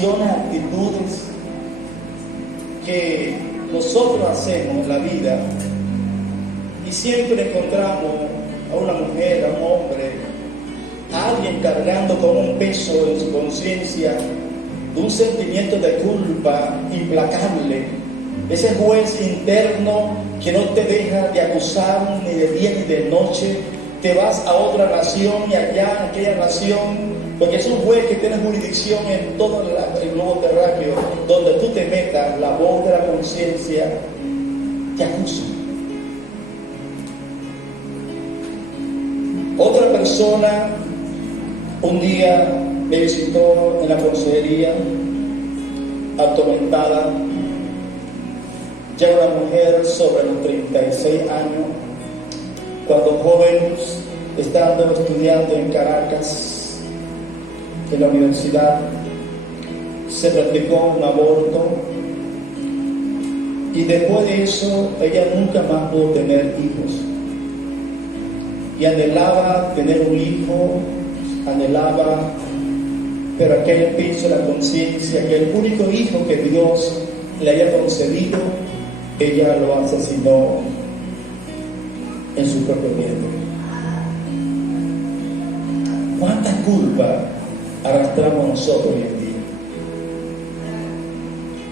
acciones, actitudes que nosotros hacemos en la vida, y siempre encontramos a una mujer, a un hombre, a alguien cargando con un peso en su conciencia, de un sentimiento de culpa implacable, ese juez interno que no te deja de acusar ni de día ni de noche. Te vas a otra nación y allá en aquella nación, porque es un juez que tiene jurisdicción en todo el globo terráqueo, donde tú te metas, la voz de la conciencia te acusa. Otra persona un día me visitó en la consejería, atormentada, ya una mujer sobre los 36 años, cuando joven, estando estudiando en Caracas, en la universidad, se practicó un aborto, y después de eso ella nunca más pudo tener hijos, y anhelaba tener un hijo, anhelaba, pero aquel peso de la conciencia, que el único hijo que Dios le había concedido, ella lo asesinó en su propio vientre. ¿Cuánta culpa arrastramos nosotros hoy en día?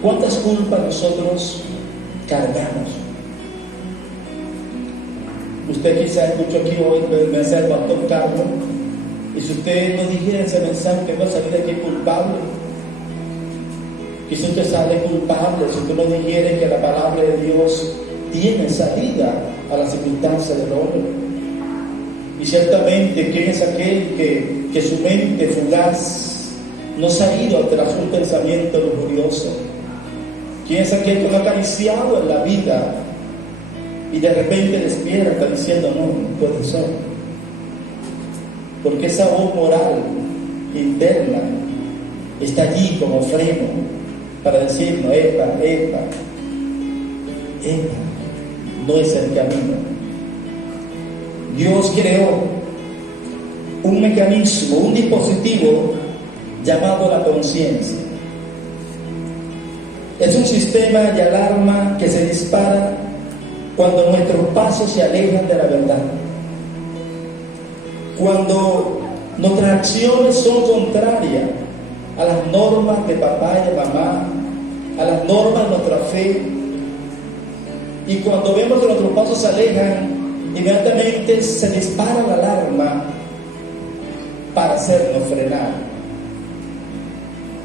¿Cuántas culpas nosotros cargamos? Usted quizá escuchó aquí hoy el mensaje del pastor Carlos, y si usted no dijera ese mensaje, que va a salir de aquí culpable. Quizá usted sale culpable si usted no dijera que la palabra de Dios tiene salida a las circunstancias del hombre. Y ciertamente, ¿quién es aquel que su mente fugaz no se ha ido tras un pensamiento lujurioso? ¿Quién es aquel que no ha acariciado en la vida y de repente despierta diciendo, no puede ser? Porque esa voz moral interna está allí como freno para decirnos, epa, no es el camino. Dios creó un mecanismo, un dispositivo llamado la conciencia. Es un sistema de alarma que se dispara cuando nuestros pasos se alejan de la verdad, cuando nuestras acciones son contrarias a las normas de papá y de mamá, a las normas de nuestra fe, y cuando vemos que nuestros pasos se alejan, inmediatamente se dispara la alarma para hacernos frenar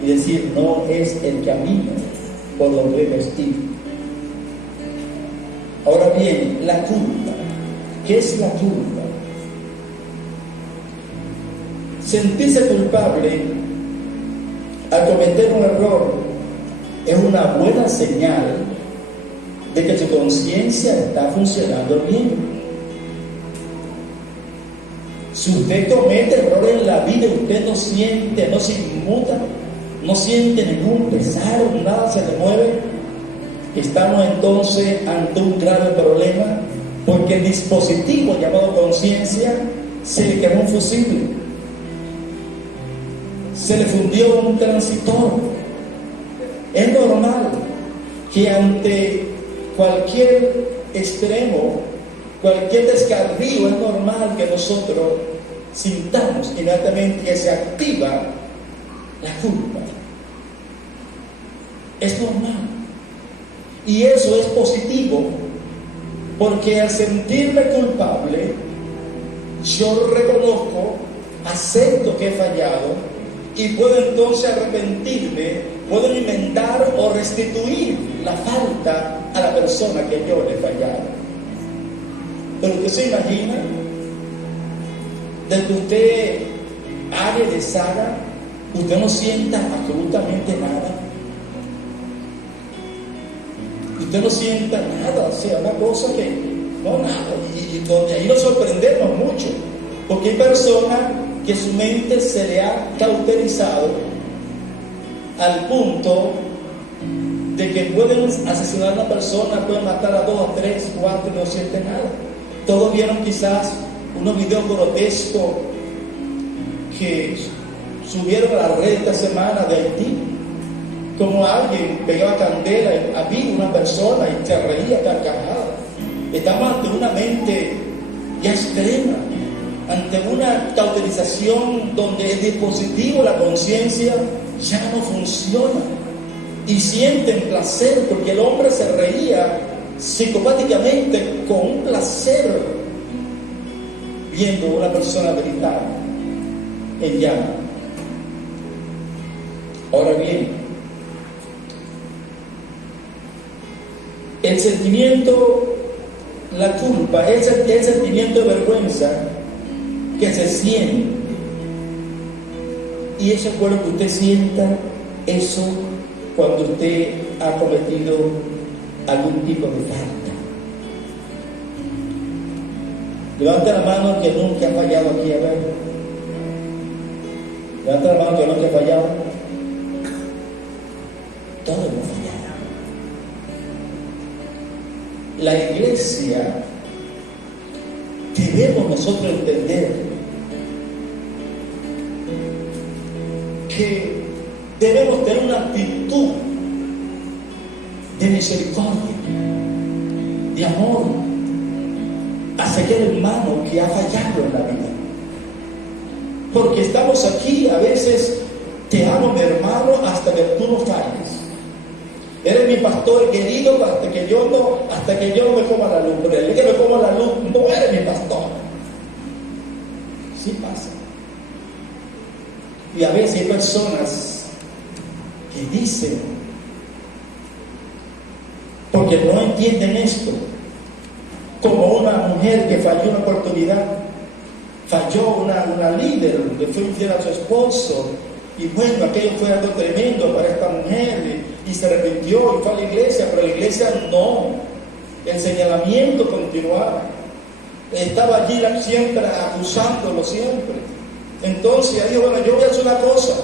y decir, no es el camino por donde debemos ir. Ahora bien, la culpa. ¿Qué es la culpa? Sentirse culpable al cometer un error es una buena señal de que su conciencia está funcionando bien. Si usted comete errores en la vida y usted no siente, no se inmuta, no siente ningún pesar, nada se le mueve, estamos entonces ante un grave problema, porque el dispositivo llamado conciencia se le quemó un fusible, se le fundió un transitor. Es normal que ante cualquier extremo, cualquier descarrío, es normal que nosotros sintamos inmediatamente que se activa la culpa. Es normal. Y eso es positivo, porque al sentirme culpable, yo reconozco, acepto que he fallado y puedo entonces arrepentirme, puedo inventar o restituir la falta a la persona que yo le he fallado. Pero usted se imagina, de que usted haga y deshaga, usted no sienta absolutamente nada. Usted no sienta nada, o sea, una cosa que no nada. Y donde ahí nos sorprendemos mucho, porque hay personas que su mente se le ha cauterizado al punto de que pueden asesinar a una persona, pueden matar a 2, a 3, 4 y no sienten nada. Todos vieron quizás unos videos grotescos que subieron a la red esta semana de Haití, como alguien pegaba candela había una persona y se reía carcajada. Estamos ante una mente ya extrema, ante una cauterización donde el dispositivo, la conciencia, ya no funciona y sienten placer, porque el hombre se reía psicopáticamente con un placer viendo a una persona gritar en llama. Ahora bien, el sentimiento, la culpa, el sentimiento de vergüenza que se siente, y eso es bueno que usted sienta eso cuando usted ha cometido algún tipo de falta. Levanta la mano que nunca ha fallado aquí, a ver. Levanta la mano que nunca ha fallado. Todos hemos fallado. La iglesia, debemos nosotros entender que debemos tener una actitud de misericordia, de amor hacia aquel hermano que ha fallado en la vida. Porque estamos aquí, a veces te amo mi hermano hasta que tú no falles. Eres mi pastor querido hasta que yo no me coma la luz. Pero el día que me coma la luz, no eres mi pastor. Sí pasa. Y a veces hay personas que dicen, porque no entienden esto, como una mujer que falló una oportunidad, falló una líder, le fue infiel a su esposo, y bueno, aquello fue algo tremendo para esta mujer, y se arrepintió y fue a la iglesia, pero la iglesia no, el señalamiento continuaba, estaba allí siempre acusándolo siempre. Entonces ella dijo, bueno, yo voy a hacer una cosa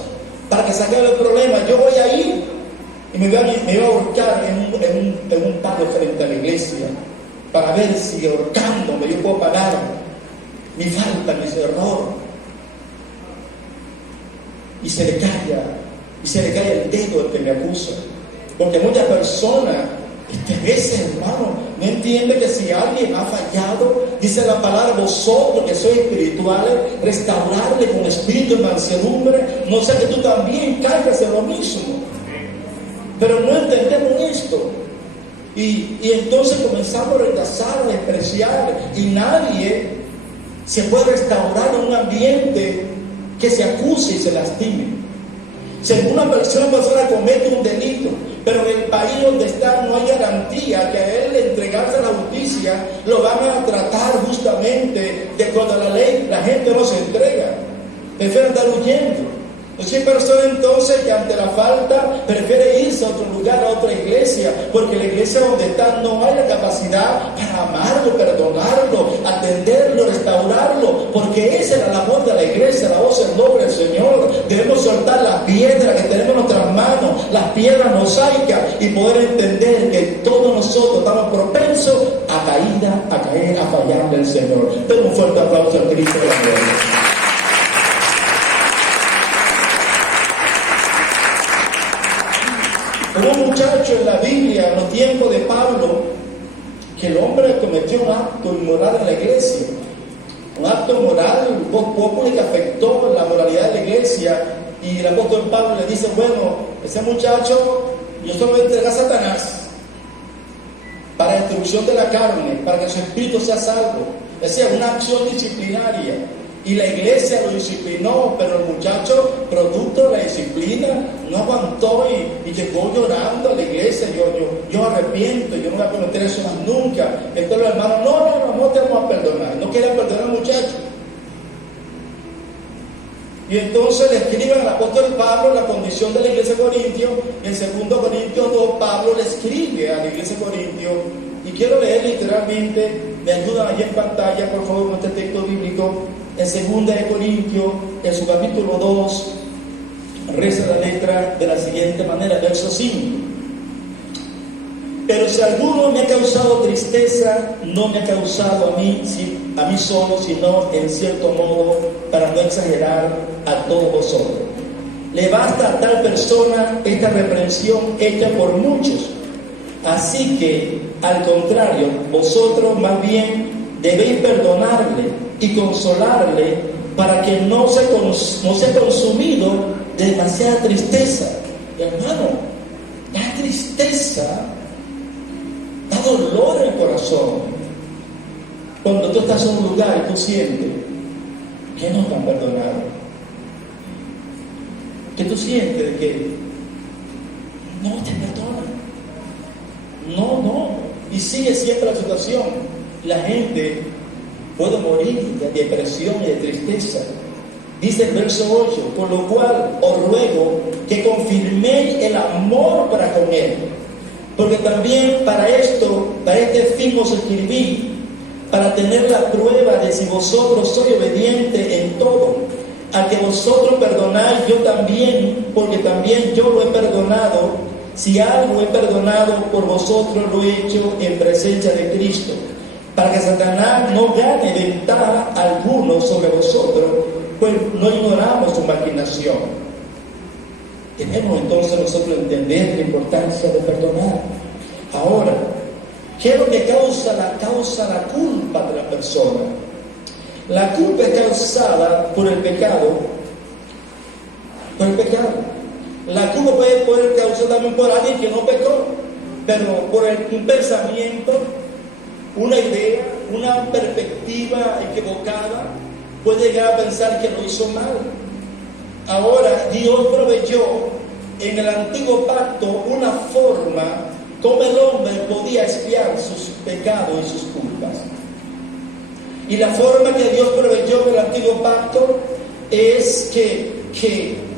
para que se acabe el problema, yo voy a ir y me voy a ahorcar en un palo frente a la iglesia para ver si ahorcándome yo puedo pagar mi falta, mi error. Y se le cae el dedo al que me acusa, porque muchas personas, ese hermano no entiende que si alguien ha fallado, dice la palabra, vosotros que sois espirituales, restaurarle con espíritu de mansedumbre, no sea que tú también caigas en lo mismo. Pero no entendemos esto. Y entonces comenzamos a rechazar, a despreciar, y nadie se puede restaurar en un ambiente que se acuse y se lastime. Si una persona comete un delito, pero en el país donde está no hay garantía que a él entregarse a la justicia lo van a tratar justamente de cuando la gente no se entrega, prefiere andar huyendo. Entonces hay personas entonces que ante la falta prefiere irse a otro lugar, a otra iglesia, porque la iglesia donde está no hay la capacidad para amarlo, perdonarlo, atenderlo, restaurarlo, porque esa es la labor de la iglesia, la voz en nombre del Señor. Debemos soltar las piedras que tenemos en nuestras manos, las piedras mosaicas, y poder entender que todos nosotros estamos propensos a caer, a fallar del Señor. Denle un fuerte aplauso al Cristo de la gloria. Como un muchacho en la Biblia, en los tiempos de Pablo, que el hombre cometió un acto inmoral en la iglesia, un acto moral, un poco que afectó la moralidad de la iglesia, y el apóstol Pablo le dice, bueno, ese muchacho yo se lo voy a entregar a Satanás para destrucción de la carne, para que su espíritu sea salvo. Es decir, una acción disciplinaria. Y la iglesia lo disciplinó, pero el muchacho, producto de la disciplina, no aguantó y llegó llorando a la iglesia. Yo arrepiento, yo no voy a cometer eso más nunca. Entonces los hermanos, no te vamos a perdonar. No querían perdonar al muchacho. Y entonces le escriben al apóstol Pablo la condición de la iglesia de Corintio. En 2 Corintios 2, Pablo le escribe a la iglesia de Corintio. Y quiero leer literalmente, me ayudan allí en pantalla, por favor, con este texto bíblico. En 2 Corintios, en su capítulo 2, reza la letra de la siguiente manera, verso 5. Pero si alguno me ha causado tristeza, no me ha causado a mí solo, sino en cierto modo, para no exagerar, a todos vosotros. le basta a tal persona esta reprensión hecha por muchos. Así que, al contrario, vosotros más bien debéis perdonarle y consolarle para que no sea consumido de demasiada tristeza. Hermano, da tristeza, da dolor en el corazón cuando tú estás en un lugar y tú sientes que no te han perdonado, que tú sientes de que no te perdonan, no, y sigue siempre la situación. La gente puede morir de depresión y de tristeza. Dice el verso 8: por lo cual os ruego que confirméis el amor para con él, porque también para este fin os escribí, para tener la prueba de si vosotros sois obedientes en todo. A que vosotros perdonáis, yo también, porque también yo lo he perdonado. Si algo he perdonado por vosotros, lo he hecho en presencia de Cristo, para que Satanás no gane ventaja alguno sobre vosotros, pues no ignoramos su maquinación. Tenemos entonces nosotros entender la importancia de perdonar. Ahora, ¿qué es lo que causa la culpa de la persona? La culpa es causada por el pecado. La culpa puede causar también por alguien que no pecó, pero por un pensamiento, una idea, una perspectiva equivocada, puede llegar a pensar que lo hizo mal. Ahora, Dios proveyó en el antiguo pacto una forma como el hombre podía expiar sus pecados y sus culpas. Y la forma que Dios proveyó en el antiguo pacto es que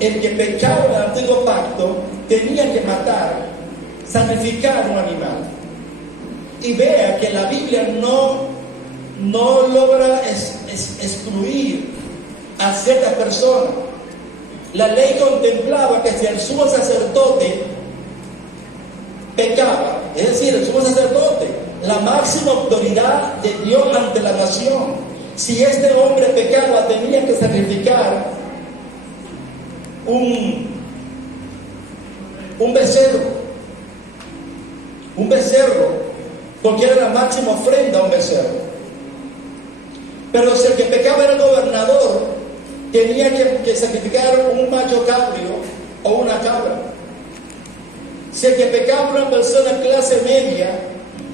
el que pecaba en el antiguo pacto tenía que matar, sacrificar un animal. Y vea que la Biblia no logra excluir a ciertas personas. La ley contemplaba que si el sumo sacerdote pecaba, es decir, el sumo sacerdote, la máxima autoridad de Dios ante la nación, si este hombre pecaba, tenía que sacrificar un becerro, porque era la máxima ofrenda a un becerro. Pero si el que pecaba era el gobernador, tenía que sacrificar un macho cabrio o una cabra. Si el que pecaba una persona de clase media,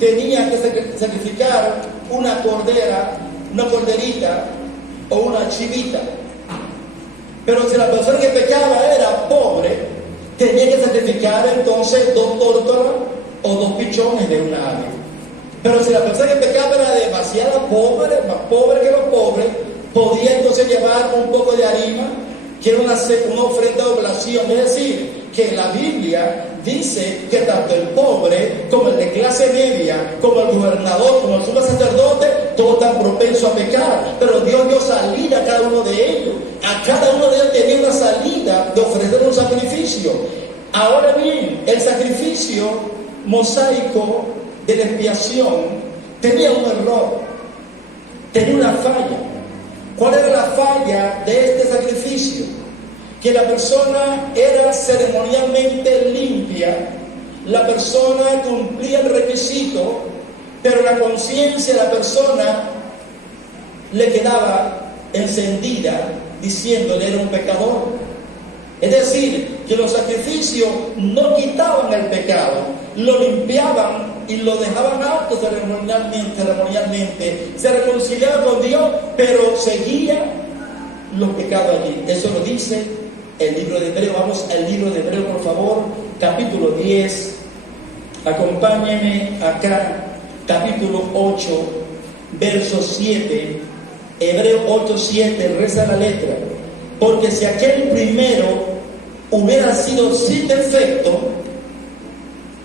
tenía que sacrificar una corderita o una chivita. Pero si la persona que pecaba era pobre, tenía que sacrificar entonces 2 tórtolas o 2 pichones de una ave. Pero si la persona que pecaba era demasiado pobre, más pobre que los pobres, podía entonces llevar un poco de harina, que era una ofrenda de oblación. Es decir, que la Biblia dice que tanto el pobre como el de clase media, como el gobernador, como el sumo sacerdote, todos están propensos a pecar. Pero Dios dio salida a cada uno de ellos. A cada uno de ellos tenía una salida de ofrecer un sacrificio. Ahora bien, el sacrificio mosaico de la expiación tenía un error, tenía una falla. ¿Cuál era la falla de este sacrificio? Que la persona era ceremonialmente limpia, la persona cumplía el requisito, pero la conciencia de la persona le quedaba encendida diciéndole era un pecador. Es decir, que los sacrificios no quitaban el pecado, lo limpiaban y lo dejaban alto ceremonialmente. Se reconciliaba con Dios, pero seguía los pecados allí. Eso lo dice el libro de Hebreo. Vamos al libro de Hebreo, por favor, capítulo 10. Acompáñenme acá, capítulo 8, verso 7. Hebreo 8:7, reza la letra. Porque si aquel primero hubiera sido sin defecto,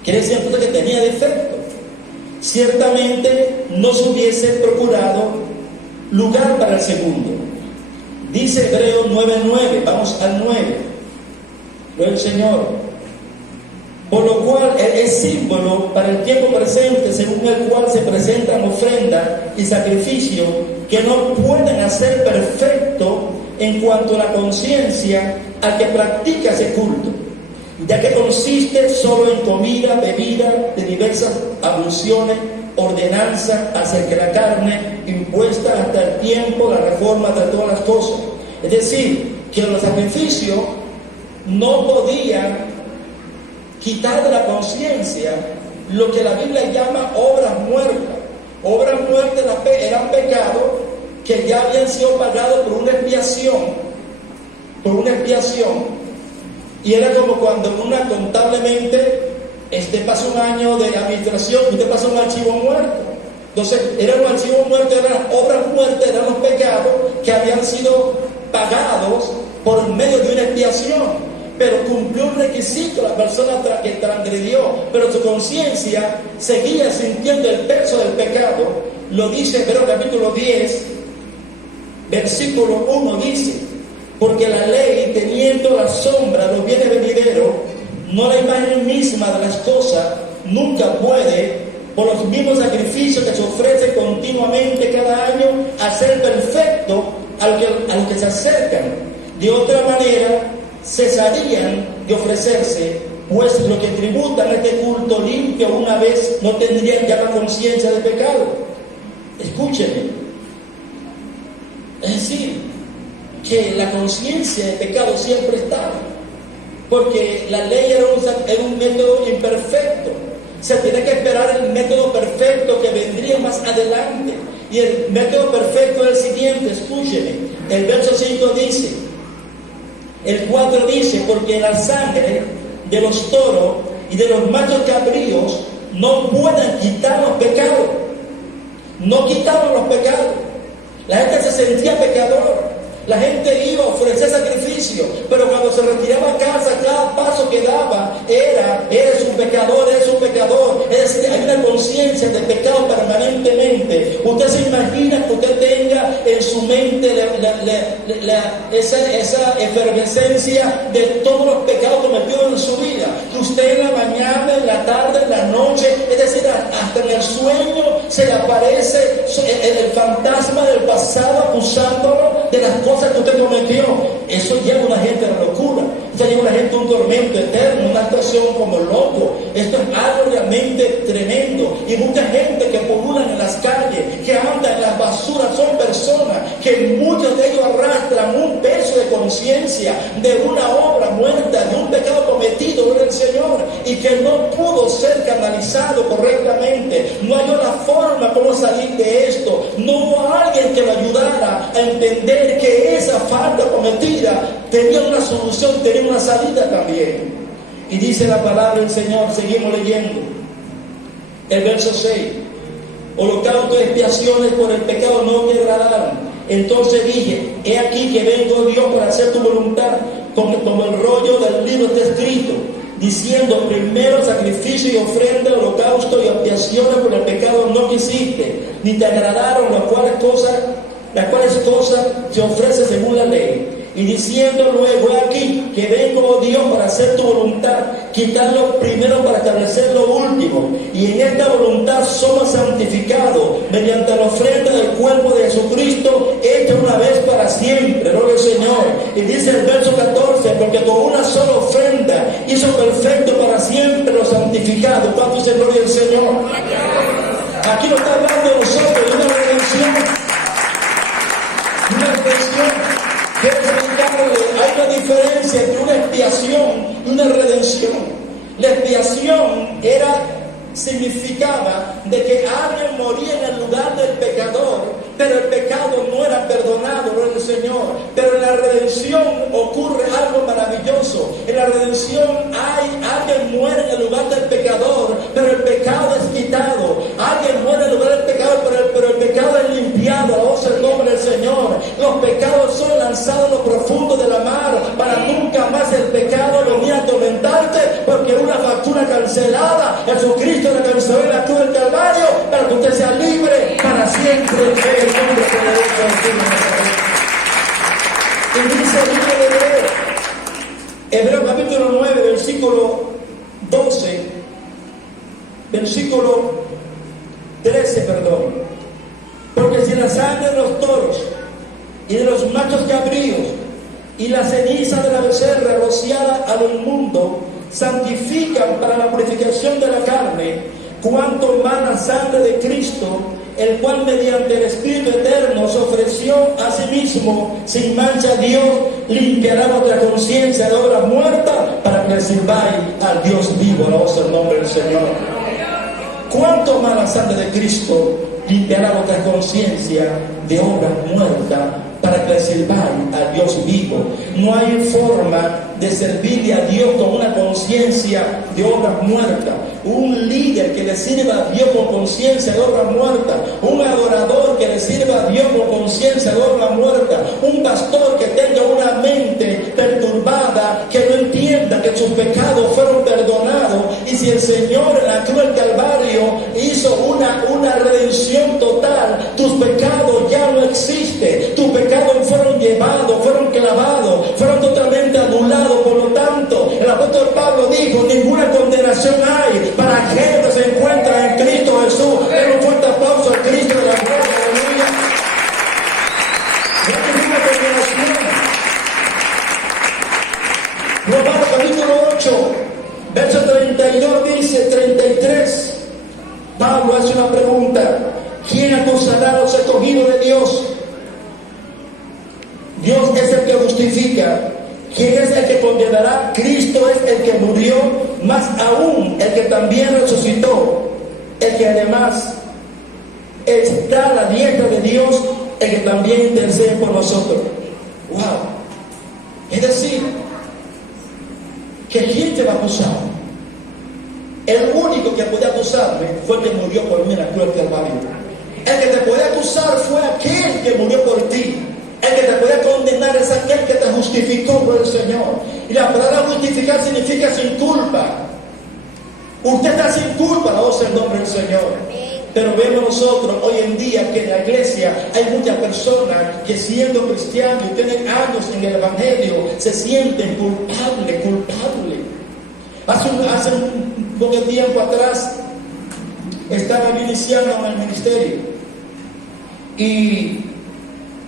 quiere decir entonces que tenía defecto, ciertamente no se hubiese procurado lugar para el segundo. Dice Hebreo 9:9, vamos al 9. Gloria al Señor. Por lo cual es símbolo para el tiempo presente, según el cual se presentan ofrendas y sacrificios que no pueden hacer perfecto en cuanto a la conciencia, al que practica ese culto, ya que consiste solo en comida, bebida de diversas abluciones, ordenanza hacia que la carne impuesta hasta el tiempo, la reforma de todas las cosas. Es decir, que los sacrificios no podían quitar de la conciencia lo que la Biblia llama obras muertas. Obras muertas eran pecados que ya habían sido pagados por una expiación. Y era como cuando una contablemente pasa un año de administración, usted pasa un archivo muerto. Entonces, era un archivo muerto, eran obras muertas, eran los pecados que habían sido pagados por medio de una expiación. Pero cumplió un requisito la persona que transgredió, pero su conciencia seguía sintiendo el peso del pecado. Lo dice Hebreos capítulo 10, versículo 1, dice: porque la ley, teniendo la sombra de los bienes venideros, no la imagen misma de las cosas, nunca puede, por los mismos sacrificios que se ofrecen continuamente cada año, hacer perfecto a los que se acercan. De otra manera, cesarían de ofrecerse, pues los que tributan este culto limpio una vez no tendrían ya la conciencia de pecado. Escúcheme. Es decir, que la conciencia de pecado siempre estaba, porque la ley era un método imperfecto. Se tiene que esperar el método perfecto que vendría más adelante, y el método perfecto es el siguiente. Escúcheme, el verso 5 dice, el 4 dice: porque la sangre de los toros y de los machos cabríos no pueden quitar los pecados. No quitaban los pecados. La gente se sentía pecador. La gente iba a ofrecer sacrificio, pero cuando se retiraba a casa, cada paso que daba eres un pecador, eres un pecador. Es decir, hay una conciencia de pecado permanentemente. Usted se imagina que usted tenga en su mente esa efervescencia de todos los pecados cometidos en su vida. Que usted en la mañana, en la tarde, en la noche, es decir, hasta en el sueño se le aparece el fantasma del pasado acusándolo de las cosas que usted cometió. Eso lleva a una gente a la locura. Eso lleva a una gente a un tormento eterno, una actuación como loco. Esto es algo realmente tremendo. Y mucha gente que pululan en las calles, que andan en las basuras, son personas que muchos de ellos arrastran un peso de conciencia de una obra muerta, de un pecado cometido por el Señor, y que no pudo ser canalizado correctamente. No hay una forma como salir de esto. No hubo alguien que lo ayudara a entender que esa falta cometida tenía una solución, tenía una salida también. Y dice la palabra del Señor, seguimos leyendo el verso 6: holocausto de expiaciones por el pecado no me agradaron. Entonces dije: he aquí que vengo, Dios, para hacer tu voluntad. Como el rollo del libro está escrito, diciendo: primero sacrificio y ofrenda, holocausto y expiaciones por el pecado no quisiste, ni te agradaron, las cuales cosas se ofrece según la ley. Y diciendo luego: he aquí que vengo, Dios, para hacer tu voluntad, quitar lo primero para establecer lo último. Y en esta voluntad somos santificados mediante la ofrenda del cuerpo de Jesucristo, hecha una vez para siempre. Gloria al Señor. Y dice el verso 14: porque con una sola ofrenda hizo perfecto para siempre los santificados. ¿Cuánto dice gloria al Señor? Aquí no está hablando de nosotros, de una redención. Una expresión que hay una diferencia entre una expiación y una redención. La expiación significaba de que alguien moría en el lugar del pecador, pero el pecado no era perdonado por el Señor. Pero en la redención ocurre algo maravilloso. En la redención alguien muere en el lugar del pecador, pero el pecado es quitado. Alguien muere en el lugar del pecado, pero el pecado es limpiado. Alabado el nombre del Señor. Los pecados son lanzados en lo profundo de la mar, para nunca más el pecado venir a atormentarte, porque una factura cancelada, Jesucristo la canceló en la cruz del Calvario, para que usted sea libre para siempre. Y dice el libro de Hebreos capítulo 9, versículo 12, versículo 13, porque si la sangre de los toros y de los machos cabríos y la ceniza de la becerra rociada a lo inmundo santifican para la purificación de la carne, cuanto más la sangre de Cristo, el cual mediante el Espíritu Eterno se ofreció a sí mismo sin mancha a Dios, limpiará vuestra conciencia de obras muertas para que sirváis al Dios vivo. Alabado sea el nombre del Señor. Cuanto más la sangre de Cristo limpiará vuestra conciencia de obras muertas para que sirváis al Dios vivo. No hay forma de servirle a Dios con una conciencia de obras muertas. Un líder que le sirva a Dios con conciencia de obras muertas, un adorador que le sirva a Dios con conciencia de obras muertas, un pastor que tenga una mente perturbada, que no entienda que sus pecados fueron perdonados, y si el Señor en la cruz del Calvario hizo una redención total, tus pecados ya no existen, tus pecados fueron llevados, fueron clavados, fueron totalmente anulados. Por lo tanto, el apóstol Pablo dijo: ninguna condenación hay para aquellos que se encuentran en Cristo Jesús. Den un fuerte aplauso al Cristo de la gloria. Aleluya. No hay ninguna condenación. Romanos capítulo 8, verso 32 dice, 33. Pablo hace una pregunta: ¿quién acusará a los escogidos de Dios? Dios es el que justifica. ¿Quién es el que condenará? Cristo es el que murió, más aún el que también resucitó, el que además está a la diestra de Dios, el que también intercede por nosotros. ¡Wow! Es decir, que ¿quién te va a acusar? El único que podía acusarme fue el que murió por mí en la cruz del Calvario. El que te puede acusar fue aquel que murió por ti. El que te puede condenar es aquel que te justificó por el Señor. Y la palabra justificar significa sin culpa. Usted está sin culpa, alabado sea el nombre del Señor. Pero vemos nosotros hoy en día que en la iglesia hay muchas personas que, siendo cristianos y tienen años en el Evangelio, se sienten culpables. Hace un poco de tiempo atrás estaba iniciando en el ministerio, y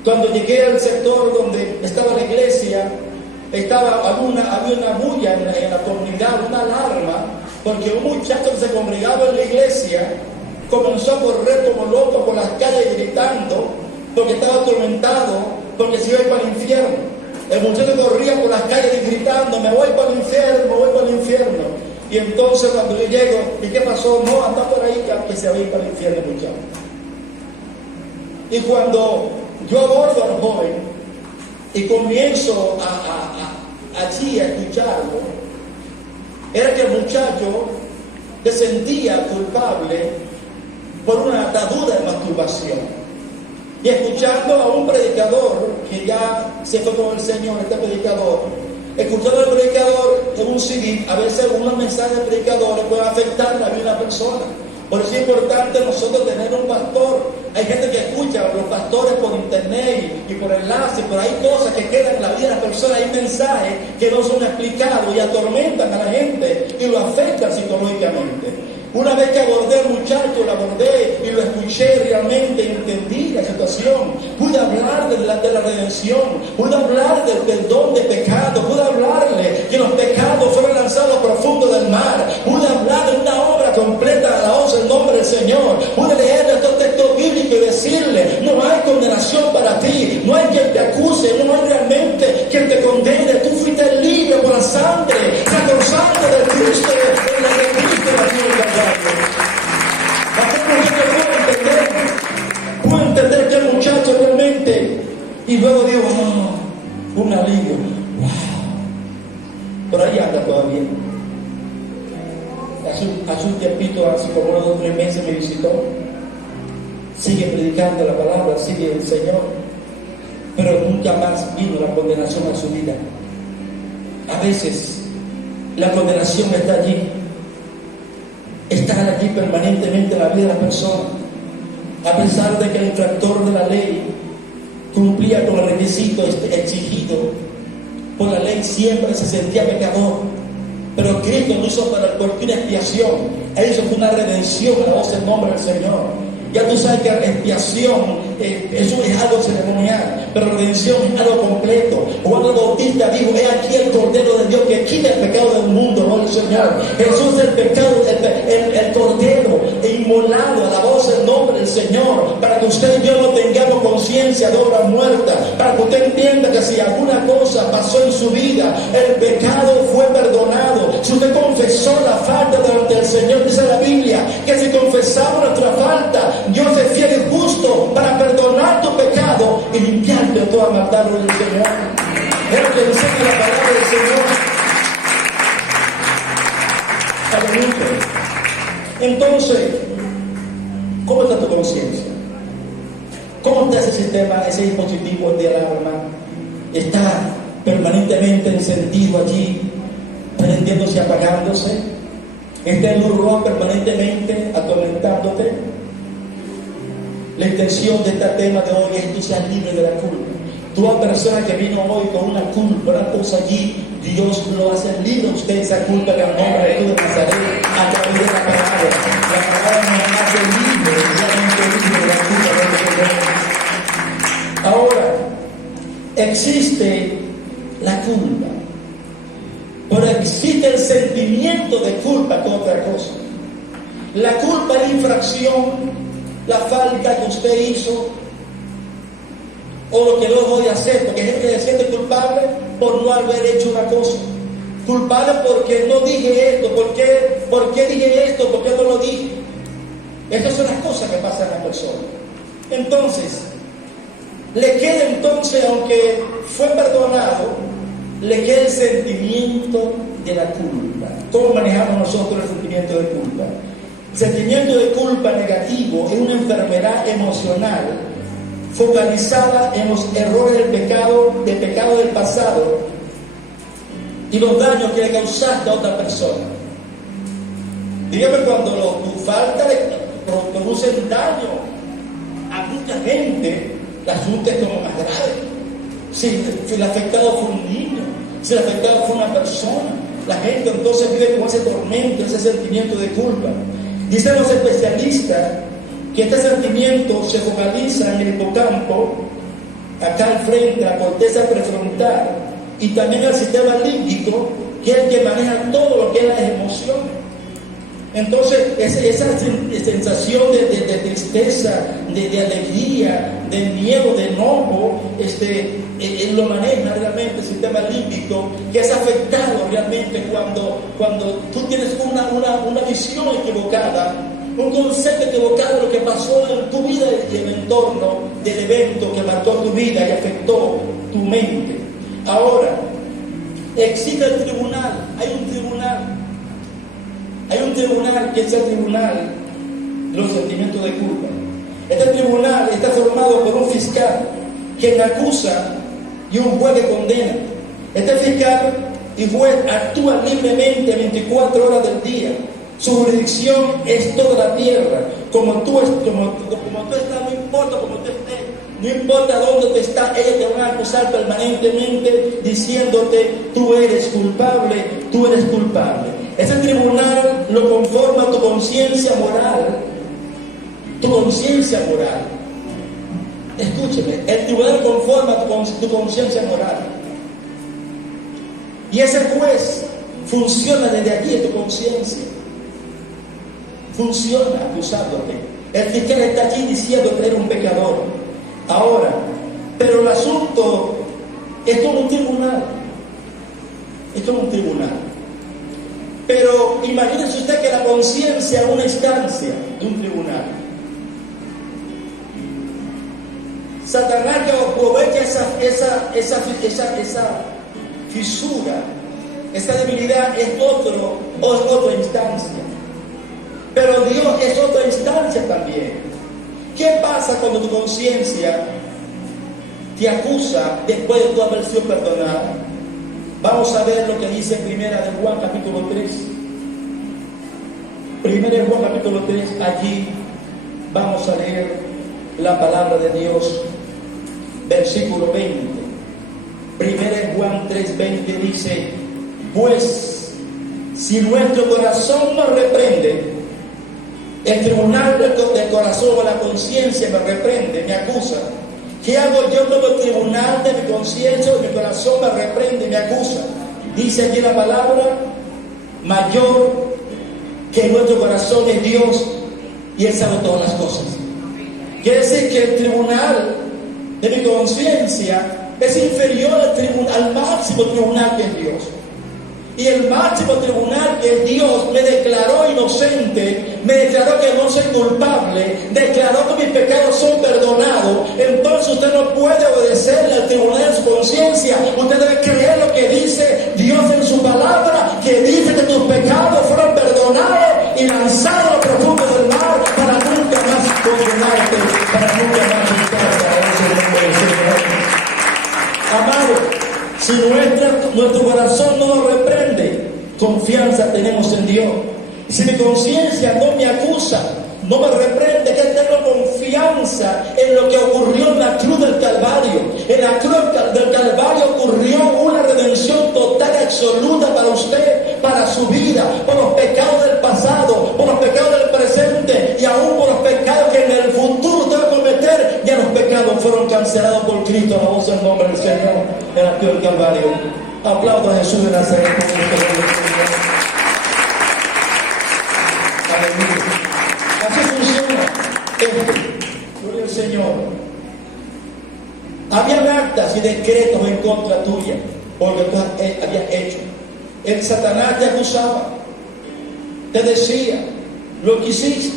cuando llegué al sector donde estaba la iglesia, había una bulla en la comunidad, una alarma, porque un muchacho que se congregaba en la iglesia comenzó a correr como loco por las calles gritando, porque estaba atormentado, porque se iba a ir para el infierno. El muchacho corría por las calles gritando: me voy para el infierno, me voy para el infierno. Y entonces cuando yo llego, ¿y qué pasó? No, anda por ahí, que se va a ir para el infierno, muchacho. Y cuando yo abordo al joven y comienzo allí a escucharlo, era que el muchacho se sentía culpable por una atadura de masturbación. Y escuchando a un predicador que ya se fue con el Señor, este predicador, escuchando al predicador en un CD, a veces unos mensajes de predicadores pueden afectar la vida de una persona. Por eso es importante nosotros tener un pastor. Hay gente que escucha a los pastores por internet y por enlace, pero hay cosas que quedan en la vida de la persona, hay mensajes que no son explicados y atormentan a la gente y lo afectan psicológicamente. Una vez que abordé al muchacho, lo abordé y lo escuché realmente, entendí la situación. Pude hablar de la redención, pude hablar del perdón de pecado, pude hablarle que los pecados fueron lanzados profundo del mar, pude hablar de una obra completa a la voz del nombre del Señor, pude leer estos textos bíblicos y decirle: no hay condenación para ti, no hay quien te acuse, no hay realmente quien te condene, tú fuiste libre por la sangre sacrosanta de Cristo, en la de Cristo en la cruz del Calvario. Puedo entender que el muchacho realmente, y luego digo: oh, un alivio, wow, por ahí anda todavía. Hace un tiempito, hace como unos 2 o 3 meses me visitó, sigue predicando la palabra, sigue el Señor, pero nunca más vino la condenación a su vida. A veces la condenación está allí, está allí permanentemente en la vida de la persona, a pesar de que el infractor de la ley cumplía con el requisito exigido por la ley, siempre se sentía pecador. Pero Cristo no hizo por una expiación, Él hizo una redención a la voz del nombre del Señor. Ya tú sabes que la expiación eso es algo ceremonial, pero redención es algo completo. Juan el Bautista dijo: he aquí el Cordero de Dios que quita el pecado del mundo, ¿no, el Señor? Jesús es el pecado, el Cordero inmolado, alabado el nombre del Señor, para que usted y yo no tengamos conciencia de obra muerta, para que usted entienda que si alguna cosa pasó en su vida, el pecado fue perdonado. Si usted confesó la falta delante del Señor, dice la Biblia que si confesamos nuestra falta, Dios es fiel y justo para perdonar tu pecado y limpiarte de toda maldad del Señor. Es lo que enseña la palabra del Señor. Aleluya. Entonces, ¿cómo está tu conciencia? ¿Cómo está ese sistema, ese dispositivo de alarma? ¿Está permanentemente encendido allí, prendiéndose y apagándose? ¿Está el horror permanentemente atormentándote? La intención de este tema de hoy es que tú seas libre de la culpa. Toda persona que vino hoy con una culpa, una cosa allí, Dios lo hace libre a usted esa culpa que al nombre de Jesús de Nazaret, a través de la palabra. La palabra nos hace libre, realmente libre de la culpa. Ahora, existe la culpa, pero existe el sentimiento de culpa que otra cosa. La culpa es la infracción, la falta que usted hizo, o lo que no voy a hacer, porque hay gente que se siente culpable por no haber hecho una cosa, culpable porque no dije esto, ¿por qué dije esto? ¿Por qué no lo dije? Esas son las cosas que pasan a la persona. Entonces, le queda entonces, aunque fue perdonado, le queda el sentimiento de la culpa. ¿Cómo manejamos nosotros el sentimiento de culpa? El sentimiento de culpa negativo es una enfermedad emocional focalizada en los errores del pecado del pasado y los daños que le causaste a otra persona. Dígame, cuando tu falta producen daño a mucha gente, el asunto es como más grave. Si el afectado fue un niño, si el afectado fue una persona, la gente entonces vive con ese tormento, ese sentimiento de culpa. Dicen los especialistas que este sentimiento se focaliza en el hipocampo, acá al frente, la corteza prefrontal, y también el sistema límbico, que es el que maneja todo lo que es las emociones. Entonces, esa sensación de tristeza, de alegría, de miedo, de enojo, lo maneja realmente el sistema límbico, que es afectado realmente cuando tú tienes una visión equivocada, un concepto equivocado de lo que pasó en tu vida y en el entorno del evento que marcó tu vida y afectó tu mente. Ahora, existe el tribunal, hay un tribunal que es el tribunal de los sentimientos de culpa. Este tribunal está formado por un fiscal quien acusa y un juez que condena. Este fiscal y juez actúan libremente 24 horas del día. Su jurisdicción es toda la tierra. Como tú estás, no importa cómo tú estés, no importa dónde te estás, ellos te van a acusar permanentemente diciéndote: tú eres culpable, tú eres culpable. Ese tribunal lo conforma tu conciencia moral. Tu conciencia moral. Escúcheme, el tribunal conforma tu conciencia moral. Y ese juez funciona desde aquí en tu conciencia. Funciona acusándote. El fiscal está allí diciendo que eres un pecador. Ahora, pero el asunto es como un tribunal. Es como un tribunal. Pero imagínese usted que la conciencia es una instancia de un tribunal. Satanás que aprovecha esa fisura, esa debilidad, es otra instancia. Pero Dios es otra instancia también. ¿Qué pasa cuando tu conciencia te acusa después de tu haber sido perdonada? Vamos a ver lo que dice Primera de Juan capítulo 3. Primera de Juan capítulo 3, allí vamos a leer la palabra de Dios, versículo 20. Primera de Juan 3:20 dice: pues si nuestro corazón nos reprende, El tribunal del corazón o la conciencia me reprende, me acusa. ¿Qué hago yo cuando el tribunal de mi conciencia o de mi corazón me reprende, me acusa? Dice aquí la palabra, mayor que nuestro corazón es Dios y Él sabe todas las cosas. Quiere decir que el tribunal de mi conciencia es inferior al máximo tribunal que es Dios. Y el máximo tribunal que es Dios me declaró inocente, me declaró que no soy culpable, declaró que mis pecados son perdonados. Entonces usted no puede obedecerle al tribunal de su conciencia. Usted debe creer lo que dice Dios en su palabra, que dice que tus pecados fueron perdonados y lanzados a lo profundo del mar para nunca más condenarte, para nunca más buscarte a ese nombre del Señor. Amado, si nuestro corazón no nos reprende, confianza tenemos en Dios. Si mi conciencia no me acusa, no me reprende, que tengo confianza en lo que ocurrió en la cruz del Calvario. En la cruz del Calvario ocurrió una redención total y absoluta para usted, para su vida, por los pecados del pasado, por los pecados del presente y aún por los pecados que en el futuro usted va a cometer. Ya los pecados fueron cancelados por Cristo. Alabamos el nombre del Señor en la cruz del Calvario. Aplaudo a Jesús de Nazaret. Aleluya. Así funciona. Gloria al Señor. Habían actas y decretos en contra tuya por lo que tú habías hecho. El Satanás te acusaba, te decía lo que hiciste,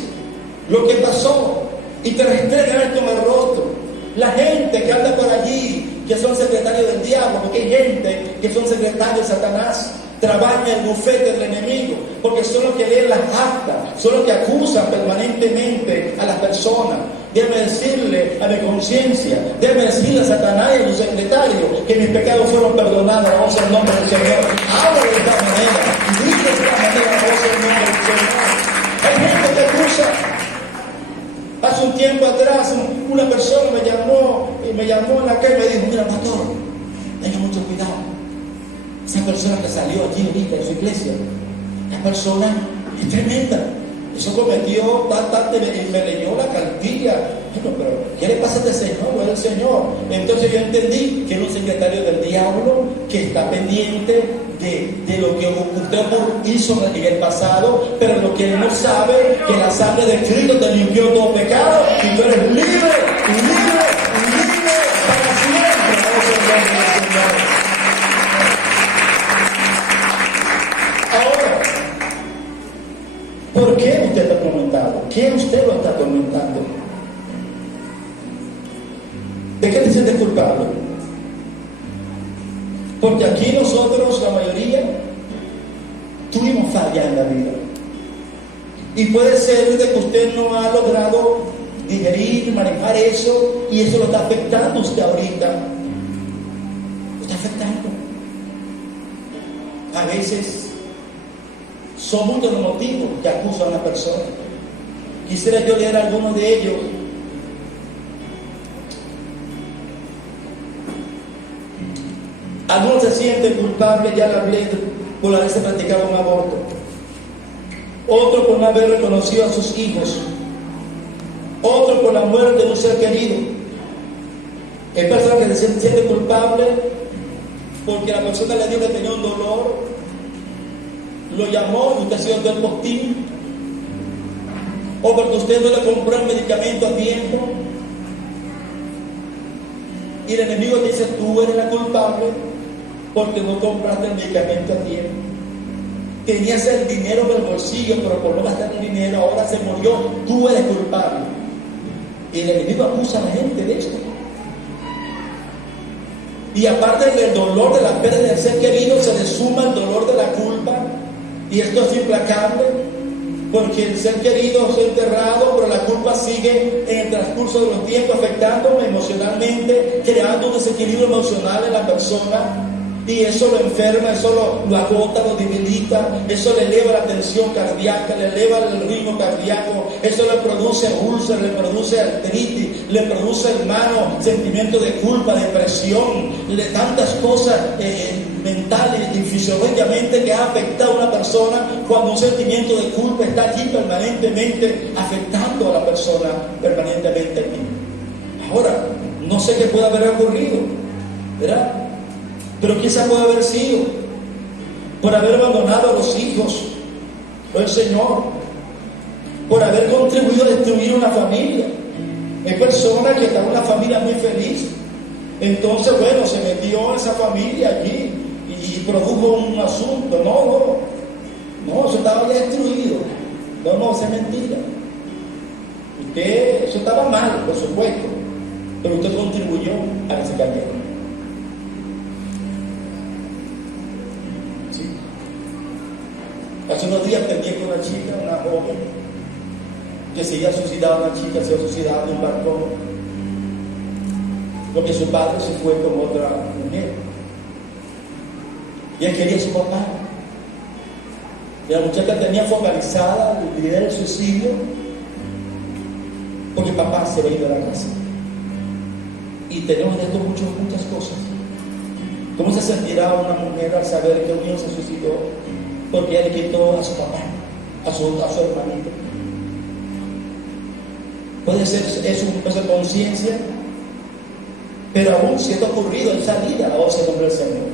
lo que pasó, y te restregan esto en el rostro. La gente que anda por allí, que son secretarios del diablo, porque hay gente que son secretarios de Satanás, trabajan en el bufete del enemigo, porque son los que leen las actas, son los que acusan permanentemente a las personas. Déjame decirle a mi conciencia, déjame decirle a Satanás y a los secretarios que mis pecados fueron perdonados. Vamos al nombre del Señor. Hablo de esta manera, digo de esta manera, vamos al nombre del Señor. Hay gente que acusa. Hace un tiempo atrás una persona me llamó en la calle y me dijo: mira, pastor, tenga mucho cuidado. Esa persona que salió allí ahorita en su iglesia, la persona es tremenda. Eso cometió bastante, me leyó la cartilla. Bueno, pero ¿qué le pasa a este señor? No es el Señor. Entonces yo entendí que era un secretario del diablo que está pendiente de lo que usted hizo en el pasado, pero lo que él no sabe, que la sangre de Cristo te limpió todo pecado y tú eres libre, libre, libre para siempre. Vamos a hablar del Señor. Ahora, ¿por qué usted está atormentado? ¿Quién usted lo está atormentando? ¿De qué te sientes culpable? Porque aquí nosotros, la mayoría, tuvimos falla en la vida. Y puede ser de que usted no ha logrado digerir, manejar eso, y eso lo está afectando a usted ahorita. Lo está afectando. A veces son muchos los motivos que acusan a una persona. Quisiera yo leer algunos de ellos. Algunos se sienten culpables, ya lo hablé, por haberse practicado un aborto. Otros por no haber reconocido a sus hijos. Otros por la muerte de un ser querido. Hay personas que se sienten culpables porque la persona le dijo que tenía un dolor, lo llamó y usted ha sido del postín, o porque usted no le compró el medicamento a tiempo y el enemigo te dice: tú eres la culpable porque no compraste el medicamento a tiempo. Tenías el dinero en el bolsillo, pero por no gastar el dinero ahora se murió, tú eres culpable. Y el enemigo acusa a la gente de esto. Y aparte del dolor de la pérdida del ser querido, se le suma el dolor de la culpa. Y esto es implacable, porque el ser querido es enterrado, pero la culpa sigue en el transcurso de los tiempos, afectándome emocionalmente, creando un desequilibrio emocional en la persona. Y eso lo enferma, eso lo agota, lo debilita, eso le eleva la tensión cardíaca, le eleva el ritmo cardíaco, eso le produce úlceras, le produce artritis, le produce, hermano, sentimiento de culpa, depresión, de tantas cosas mentales y fisiológicamente que ha afectado a una persona cuando un sentimiento de culpa está allí permanentemente afectando a la persona permanentemente aquí. Ahora, no sé qué puede haber ocurrido, ¿verdad? Pero quizás puede haber sido por haber abandonado a los hijos o el Señor, por haber contribuido a destruir una familia. Hay personas que están en una familia muy feliz, entonces bueno, se metió esa familia allí y produjo un asunto. No, eso estaba ya destruido. No, eso es mentira. Usted, eso estaba mal, por supuesto, pero usted contribuyó a que se cayera. Sí. Hace unos días atendí con una chica, una joven, que se había suicidado, una chica se había suicidado en un balcón, porque su padre se fue con otra mujer. Y él quería a su papá. Y la muchacha tenía focalizada la idea del suicidio, porque papá se había ido a la casa. Y tenemos de esto muchas cosas. ¿Cómo se sentirá una mujer al saber que un niño se suicidó porque él quitó a su papá, a su hermanito? Puede ser eso un peso de conciencia, pero aún si esto ha ocurrido, hay salida a ese nombre del Señor.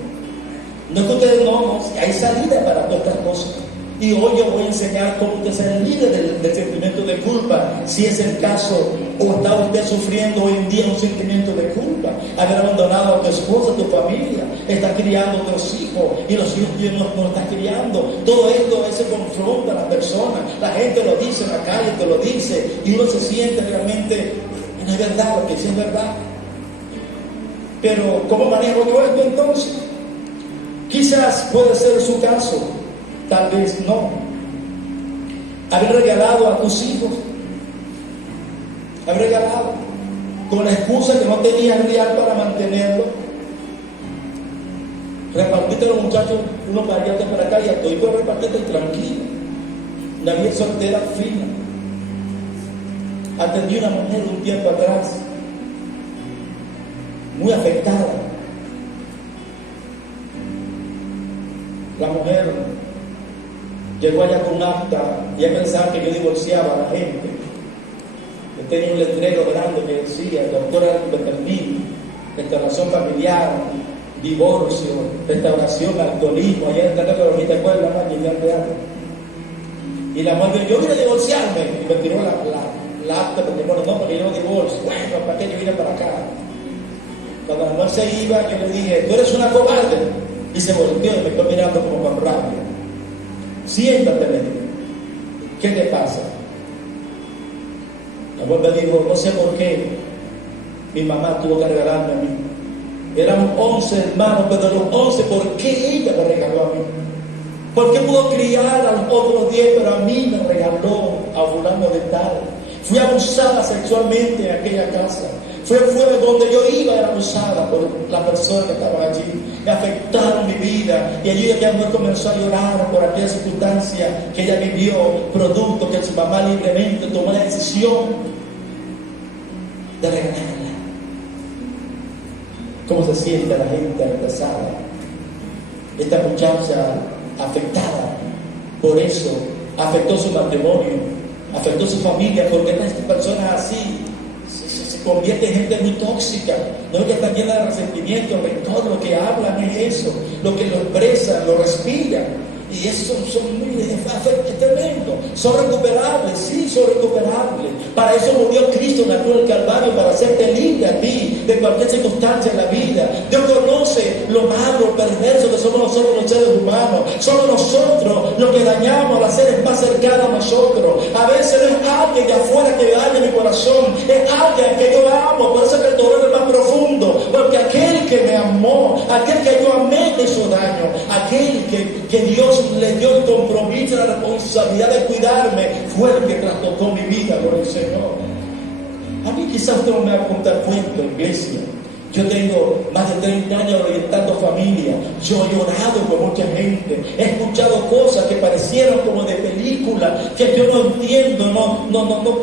No es que ustedes no, hay salida para todas estas cosas. Y hoy yo voy a enseñar cómo usted se libre del sentimiento de culpa, si es el caso, o está usted sufriendo hoy en día un sentimiento de culpa, haber abandonado a tu esposa, a tu familia, está criando a otros hijos, y los hijos no están criando. Todo esto se confronta a la persona, la gente lo dice en la calle, te lo dice, y uno se siente realmente, no es verdad, lo que sí es verdad. Pero, ¿cómo manejo yo esto entonces? Quizás puede ser su caso, tal vez no. Haber regalado a tus hijos, haber regalado, con la excusa que no tenías real para mantenerlo, repartiste a los muchachos, uno para allá, otro para acá, y a todo, y puedes repartirte tranquilo. Una vida soltera fina. Atendí a una mujer un tiempo atrás, muy afectada. La mujer llegó allá con un acta, y ella pensaba que yo divorciaba a la gente. Yo tenía un letrero grande que decía: doctora Betermín, restauración familiar, divorcio, restauración, alcoholismo. Allá está la que te acuerdas, y la mujer, yo vine a divorciarme, y me tiró la acta, porque bueno, no, porque yo no divorcio. Bueno, ¿para qué yo vine para acá? Cuando la mujer se iba, yo le dije: tú eres una cobarde. Y se volteó y me quedó mirando como con rabia. Siéntate, me dijo. ¿Qué te pasa? La mujer me dijo: no sé por qué mi mamá tuvo que regalarme a mí. Éramos 11 hermanos, pero de los 11, ¿por qué ella me regaló a mí? ¿Por qué pudo criar a los otros 10, pero a mí me regaló a fulano de tal? Fui abusada sexualmente en aquella casa. Fue donde yo iba, era abusada por las personas que estaban allí. Me afectaron mi vida. Y allí ella comenzó a llorar por aquella circunstancia que ella vivió, producto que su mamá libremente tomó la decisión de regalarla. ¿Cómo se siente la gente rechazada? Esta muchacha afectada por eso, afectó su matrimonio, afectó su familia, porque estas personas así se convierten en gente muy tóxica, no, que están llenas de resentimiento, rencor, lo que hablan es eso, lo que lo expresan, lo respiran, y eso son muy tremendo. Son recuperables, sí, son recuperables. Para eso murió Cristo en la cruz del Calvario, para hacerte libre a ti de cualquier circunstancia en la vida. Dios conoce lo malo, perverso que somos nosotros los seres humanos. Somos nosotros los que dañamos a las seres más cercanos a nosotros. A veces no es alguien de afuera que daña mi corazón, es alguien que yo amo. Por eso que el dolor es más profundo, porque aquel que me amó, aquel que yo amé me hizo daño, aquel que Dios le dio el compromiso, la responsabilidad de cuidarme, fue el que trastocó mi vida por el Señor. A mí quizás usted no me va a contar cuento, iglesia, Yo tengo más de 30 años orientando familia. Yo he orado con mucha gente. He escuchado cosas que parecieron como de película, que yo no entiendo, no puedo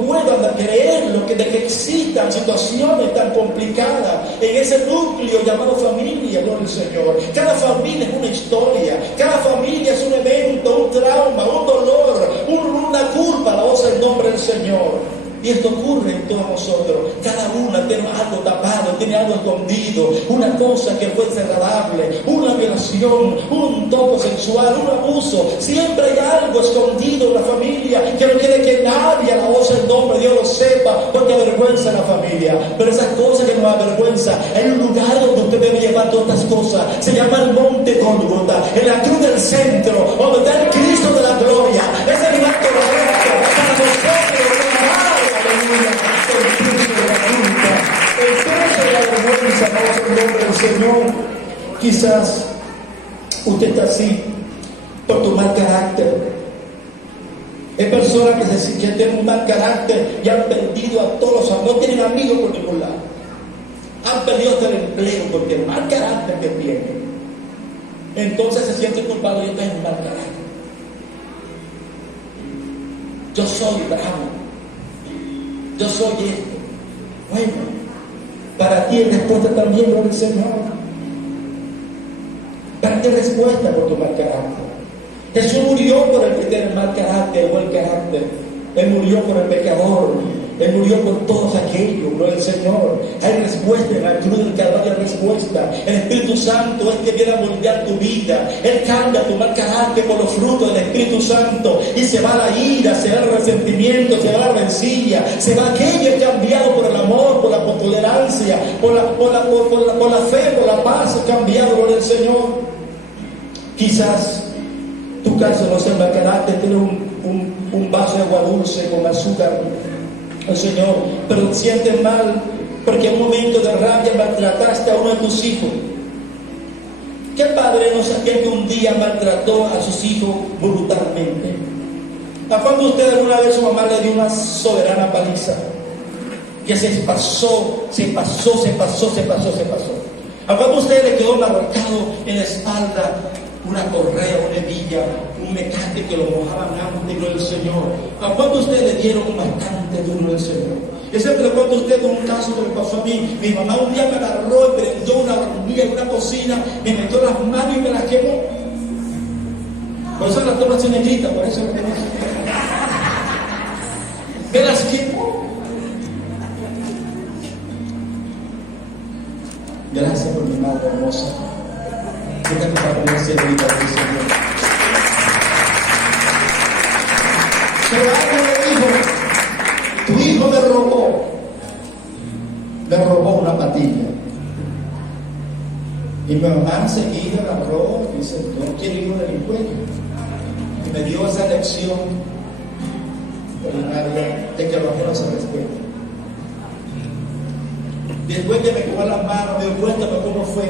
creerlo, de que existan situaciones tan complicadas en ese núcleo llamado familia, gloria al Señor. Cada familia es una historia, cada familia es un evento, un trauma, un dolor, una culpa, la voz del nombre del Señor. Y esto ocurre en todos nosotros. Cada una tiene algo tapado, tiene algo escondido, una cosa que fue desagradable, una violación, un toco sexual, un abuso. Siempre hay algo escondido en la familia que no quiere que nadie, a la voz del nombre de Dios, lo sepa, porque avergüenza a la familia. Pero esas cosas que nos avergüenza, hay un lugar donde usted debe llevar todas estas cosas. Se llama el Monte Gólgota, en la cruz del centro, donde está el Cristo de la gloria. Es el lugar correcto para nosotros. El precio de la vergüenza, vamos en nombre del Señor. Quizás usted está así por tu mal carácter. Hay personas que tienen un mal carácter y han perdido a todos, no tienen amigos por ningún lado. Han perdido hasta el empleo porque el mal carácter que tienen. Entonces se sienten culpables. Yo tengo un mal carácter. Yo soy bravo. Yo soy esto. Bueno, para ti es respuesta también, gloria al Señor. Para ti es respuesta por tu mal carácter. Jesús murió por el que tiene mal carácter, buen carácter. Él murió por el pecador. Él murió por todos aquellos, gloria al Señor. Hay respuesta en la cruz del Calvario, hay respuesta. El Espíritu Santo es que viene a moldear tu vida. Él cambia tu mal carácter por los frutos del Espíritu Santo. Y se va la ira, se va el resentimiento, se va la rencilla, se va aquello cambiado por el amor, por la tolerancia, por la fe, por la paz, cambiado, gloria al Señor. Quizás tu caso no sea mal carácter, tienes un vaso de agua dulce con azúcar al Señor, pero te sientes mal porque en un momento de rabia maltrataste a uno de tus hijos. ¿Qué padre no sabía que un día maltrató a sus hijos brutalmente? ¿A cuándo usted alguna vez su mamá le dio una soberana paliza? Que se pasó. ¿A cuándo usted le quedó marcado en la espalda una correa, una hebilla, un mecate que lo mojaban antes, gloria al Señor? ¿A cuándo usted le dieron un marcante duro del Señor? Ese te lo cuento a usted de un caso que me pasó a mí. Mi mamá un día me agarró y prendió una hornilla en una cocina, me metió las manos y me las quemó. Por eso las tomas en negrita, por eso lo que me las quemó. Gracias por mi madre hermosa. Que te favorece la vida del Señor. Pero alguien le dijo: tu hijo me robó una patilla. Y mi mamá enseguida agarró y dice: no quiero ir a un delincuente. Y me dio esa lección ordinaria de que los no se respetan. Después que me quemó las manos, me dio cuenta de cómo fue.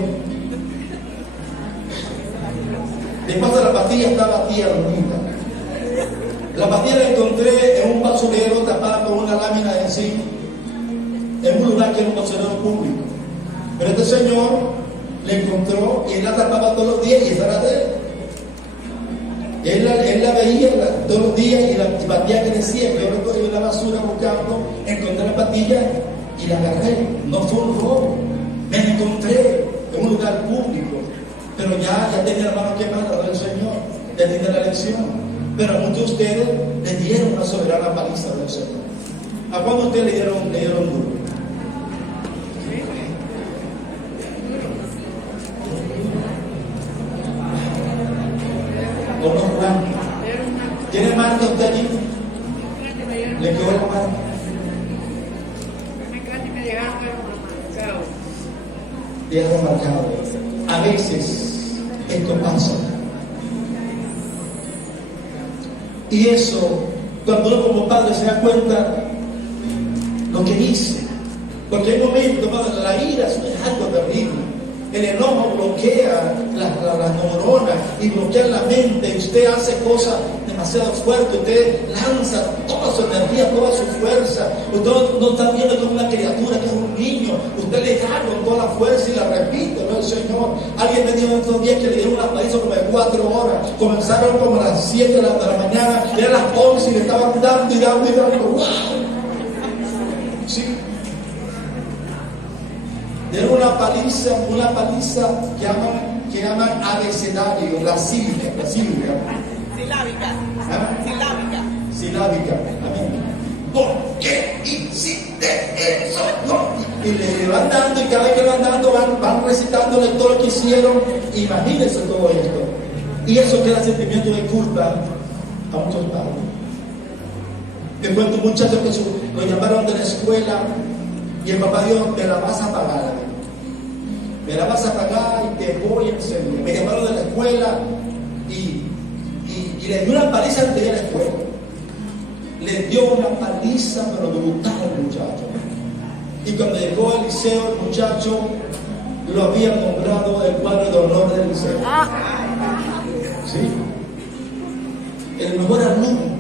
Después de la pastilla estaba aquí bonita. La pastilla la encontré en un basurero tapada con una lámina de zinc, en un lugar que era un basurero público. Pero este señor la encontró y él la tapaba todos los días y esa era de él. Él la veía todos los días y la pastilla que decía que yo recogí en la basura buscando, encontré la pastilla y la agarré. No fue un robo, me la encontré en un lugar público. Pero ya tenía la mano quemada del Señor, ya tenía la lección. Pero a muchos de ustedes le dieron una soberana paliza del Señor. ¿A cuándo ustedes le dieron duro? ¿O no, Juan? ¿Tiene marca usted allí? ¿Le quedó la marca? Dejaron marcado. A veces esto pasa. Y eso, cuando uno como padre se da cuenta lo que dice. Porque hay momentos, la ira es algo terrible. El enojo bloquea las neuronas y bloquea la mente. Y usted hace cosas demasiado fuertes. Usted lanza toda su energía, toda su fuerza. Usted no está viendo como una criatura, que es un niño. Usted le da con toda la fuerza y la repite, ¿no? El Señor. Alguien me dijo estos días que le dieron una paliza como de 4 horas. Comenzaron como a las 7 de la mañana, y eran las 11 y le estaban dando y dando y dando. ¡Wow! Sí. Era una paliza que llaman abecedario, la sílvia. Silábica. ¿Ah? Silábica. Amén. ¿Por qué hiciste eso? No. Y le van dando, y cada vez que van dando, van recitándole todo lo que hicieron. Imagínense todo esto. Y eso crea sentimiento de culpa a muchos padres. Te cuento un muchacho que lo llamaron de la escuela. Y el papá dijo: me la vas a pagar, me la vas a pagar y te voy a enseñar. Me llamaron de la escuela y le dio una paliza antes de ir a la escuela. Le dio una paliza pero brutal al muchacho. Y cuando llegó al liceo, el muchacho lo había nombrado el cuadro de honor del liceo. ¿Sí? El mejor alumno.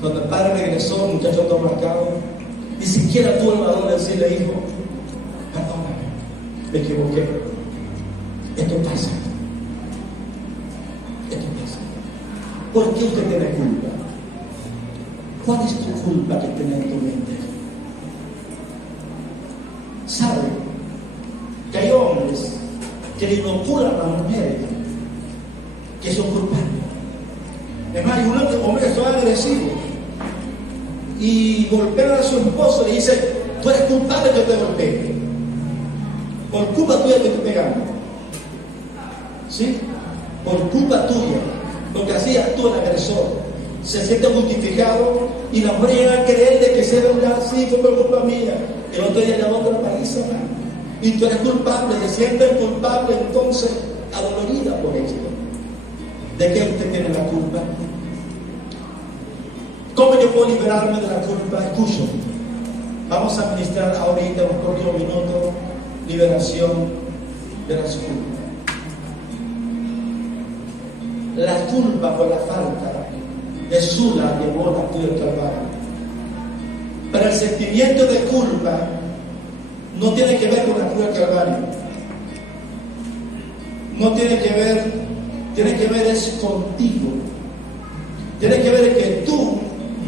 Cuando el padre regresó, el muchacho todo marcado, ni siquiera tuvo el valor de decirle: hijo, perdóname, me equivoqué. Esto pasa. ¿Por qué usted tiene culpa? ¿Cuál es tu culpa que tiene en tu mente? ¿Sabe que hay hombres que le inoculan a las mujeres que son culpables? Es más, hay unos hombres que son agresivos y golpean a su esposo y le dicen: tú eres culpable que te golpee, por culpa tuya te estoy pegando. ¿Sí? Por culpa tuya, porque así actúa el agresor. Se siente justificado y la mujer llega a creer de que sea verdad: sí, fue por culpa mía. Y el otro día llama otra paliza, y tú eres culpable, se siente culpable, entonces adolorida por esto. ¿De qué usted tiene la culpa? ¿Cómo yo puedo liberarme de la culpa? Escucho. Vamos a ministrar ahorita, un próximo minuto, liberación de las culpas. La culpa por la falta, Jesús la llevó a la cruz del Calvario. Pero el sentimiento de culpa no tiene que ver con la cruz del Calvario. No tiene que ver es contigo. Tiene que ver que tú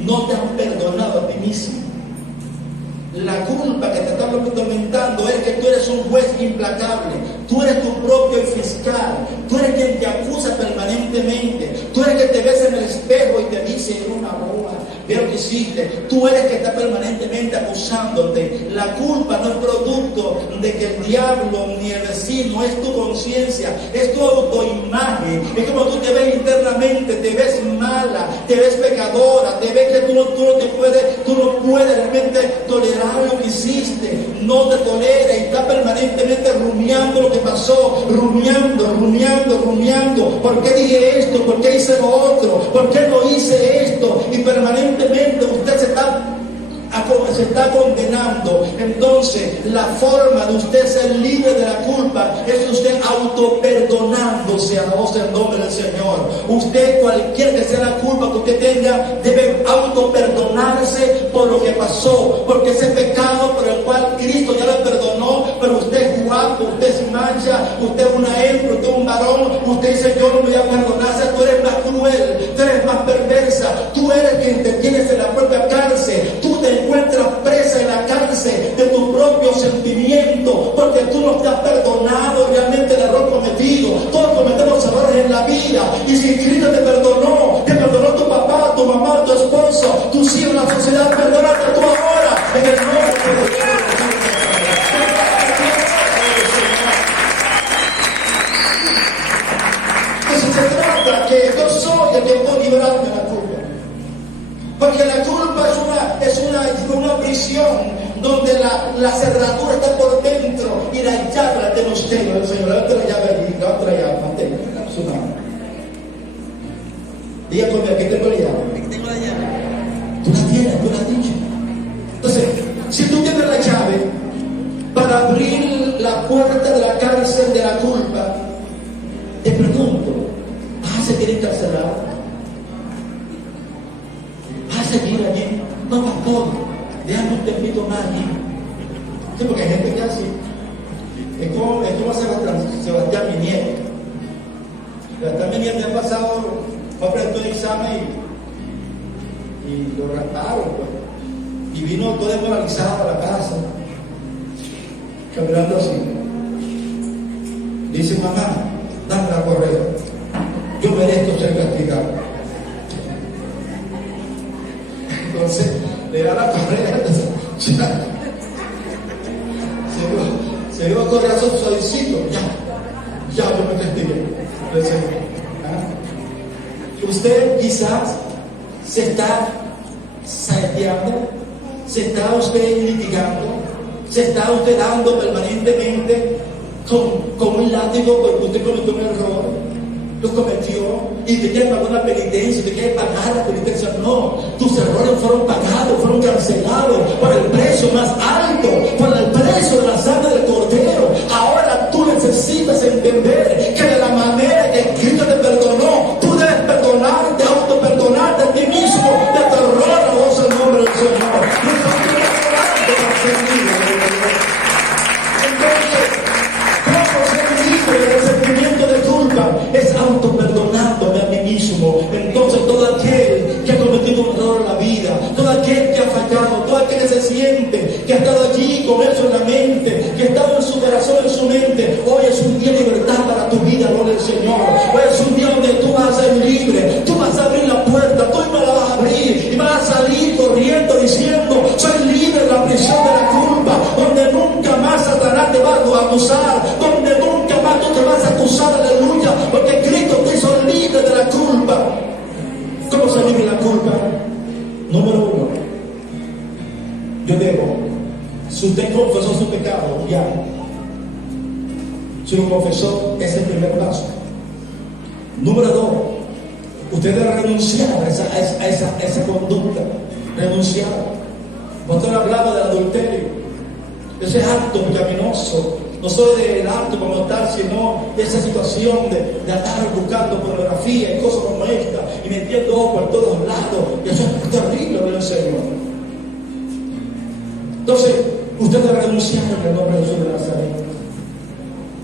no te has perdonado a ti mismo. La culpa que te está atormentando es que tú eres un juez implacable. Tú eres tu propio fiscal. Tú eres quien te acusa permanentemente. Tú eres quien te ves en el espejo y te dice: es una boba, ve lo que hiciste. Tú eres quien está permanentemente acusándote. La culpa no es producto de que el diablo ni el vecino, es tu conciencia, es tu autoimagen. Es como tú te ves internamente, te ves mala, te ves pecadora, te ves que tú no puedes realmente tolerar lo que hiciste. No te tolera y está permanentemente rumiando lo que pasó, rumiando. ¿Por qué dije esto? ¿Por qué hice lo otro? ¿Por qué no hice esto? Y permanentemente usted se está condenando. Entonces, la forma de usted ser libre de la culpa es usted autoperdonándose a vos en nombre del Señor. Usted, cualquier que sea la culpa que usted tenga, debe autoperdonarse por lo que pasó, porque ese pecado por el cual Cristo ya lo perdonó. Pero usted es guapo, usted es mancha, usted es una hembra, usted es un varón, usted dice: yo no me voy a perdonarse. Tú eres más cruel, tú eres más perversa, tú eres quien te tienes en la propia cárcel. Tú te encuentras presa en la cárcel de tu propio sentimiento, porque tú no te has perdonado realmente el error cometido. Todos cometemos errores en la vida, y si Cristo te perdonó tu papá, tu mamá, tu esposo, tus hijos, la sociedad, perdónate tú ahora en el nombre de Jesús. Entonces se trata que yo soy el que puedo liberarme de la culpa. Porque la culpa es una prisión donde la cerradura está por dentro y la llave la tiene usted, ¿no? El Señor, la otra llave allí, la otra llave, mantenga su mano. Diga conmigo, aquí tengo la llave. Aquí tengo la llave. Tú la tienes, tú la has dicho. culpa, te pregunto, ¿vas a seguir encarcelado? ¿Vas a seguir allí? No, pastor, déjame un tempito más allí. Sí, porque hay gente que así. Es como Sebastián, mi nieto. Sebastián, mi nieto, ha pasado, fue a presentar un examen y lo raptaron, pues. Y vino todo desmoralizado a la casa, caminando así. Dice, mamá, dame la correa. Yo merezco ser castigado. Entonces, le da la correa. Se iba a correr a su suavecito. Ya yo me castigué. Usted quizás se está saeteando, se está usted litigando, se está usted dando permanentemente con un látigo porque usted cometió un error, lo cometió y te quiere pagar una penitencia, te quiere pagar la penitencia. No, tus errores fueron pagados, fueron cancelados por el precio más alto, por el precio de la sangre del Cordero. Ahora tú necesitas entender que de la manera que Cristo te perdonó, tú debes perdonarte, autoperdonarte a ti mismo. De terror a vos el nombre del Señor. Entonces, ¿cómo ser libre del sentimiento de culpa? Es autoperdonándome a mí mismo. Entonces, todo aquel que ha cometido un error en la vida, todo aquel que ha fallado, todo aquel que se siente, que ha estado allí con eso en la mente, que ha estado en su corazón, en su mente, hoy es un día de libertad para tu vida, gloria al Señor. Hoy es un día donde tú vas a ser libre, tú vas a abrir la puerta, tú me la vas a abrir y vas a salir corriendo diciendo, soy libre de la prisión de la culpa, donde nunca más Satanás te va a acusar, donde nunca más tú te vas a acusar, aleluya, porque Cristo te hizo libre de la culpa. ¿Cómo se libre de la culpa? Número uno, yo debo, si usted confesó su pecado, ya. Si lo confesó, es el primer paso. Número dos, usted debe renunciar a esa conducta. Renunciar. Pastor hablaba del adulterio, ese acto pecaminoso, no solo del acto como tal, sino de esa situación de andar buscando pornografía y cosas como esta, y metiendo ojo por todos lados, y eso es terrible del Señor. Entonces, usted debe renunciar en el nombre de Jesús de Nazaret.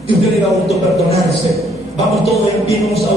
Y usted debe autoperdonarse. Vamos todos en pie, vamos a